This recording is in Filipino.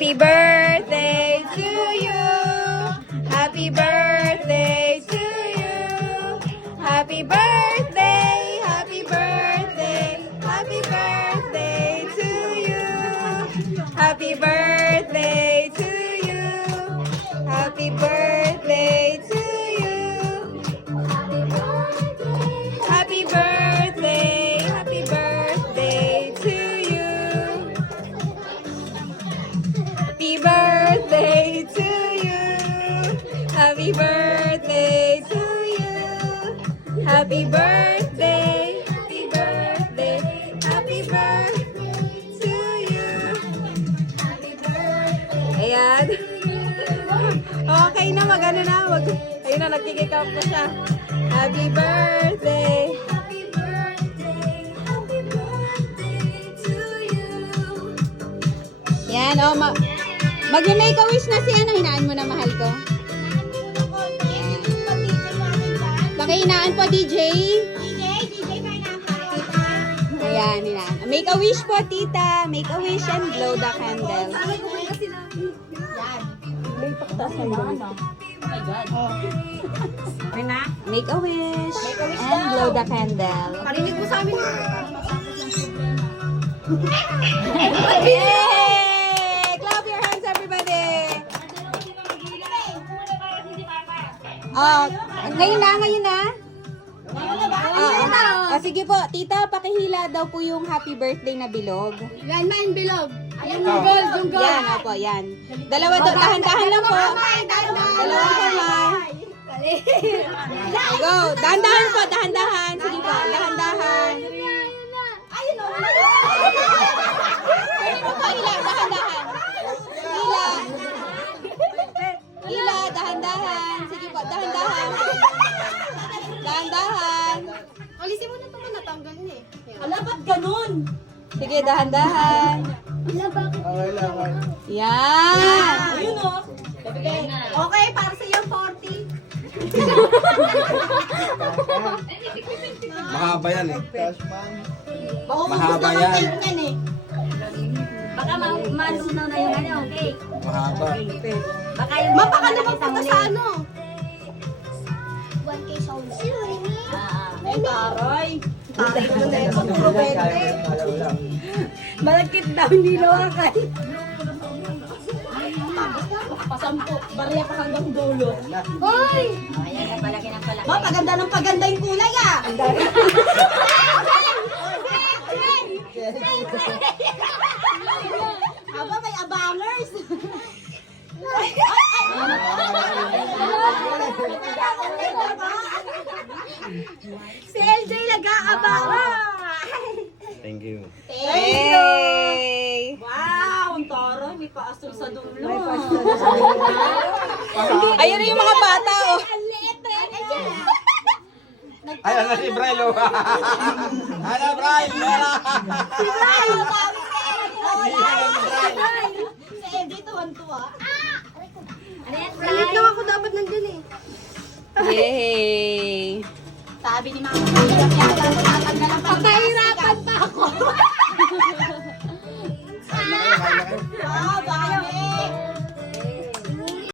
Happy birthday to you. Happy birthday to you. Happy birthday, happy birthday, happy birthday to you. Happy birthday to you. Happy birthday to you. Happy birthday, happy birthday to you. Happy birthday to you. Happy birthday to you. Happy birthday, happy birthday, happy birthday to you. Ayan. Okay na, mag-ano na. Ayun na, nagkikik up na siya. Happy birthday. Happy birthday. Happy birthday to you. Yan, oh, mag-make a wish na si ano, hinaan mo na, mahal ko. Yan. Pakihinaan po, DJ. Ayan, hinaan. Make a wish po, tita. Make a wish and blow the candle. May pakta sa iyo. Oh my God. Make a wish and blow the candle. Parinig mo sa amin. Yay! Clap your hands, everybody! Oh, ngayon na, ngayon na. Sige po, tita, pakihila daw po yung happy birthday na bilog. Yan na yung bilog. Ayan yung gold, yung gold. Yan, opo, yan. Dalawa to, dahan-dahan lang po. Dalawang kamay. Go, dahan-dahan po, dahan-dahan. Sige po, dahan-dahan. Ayun o. Pwede mo pa hila, dahan-dahan. Hila. Hila, dahan-dahan. Sige po, dahan-dahan. Dahan-dahan. Alisin mo na ito mo natanggal na eh. Ala, ba't ganun? Sige, dahan-dahan. Yan. Ayun o. Okay, para sa iyo 40. Mahaba yan eh. Mahaba Mahaba yan. eh. Baka malunaw na yung ano, okay? Mahaba. Baka yung... Mapaka naman punta sa ano. 1K sa ulo. Ay, taray. Taray ko na ito, puro 20. Malagkit daw, hindi nawakan. Pasampo, bariya pa hanggang dulo. Hoy! Ayan, palaki ng palaki. Ma, paganda ng paganda yung kulay ah! Aba, may abangers! Si LJ nag-aabanga! Thank you. Yay! Wow, ang taro, may paasol sa dulo. Ayun na yung mga bata, oh. Ang liit eh! Ay, ano si Brilo? Ano, Brilo? Si Brian! Si LJ tuwan-tuwa. Ano yan, Galit lang ako dapat nandun eh. Yay! Sabi ni Mama, mahirap yata tatanggal ang pagkahirapan pa ako.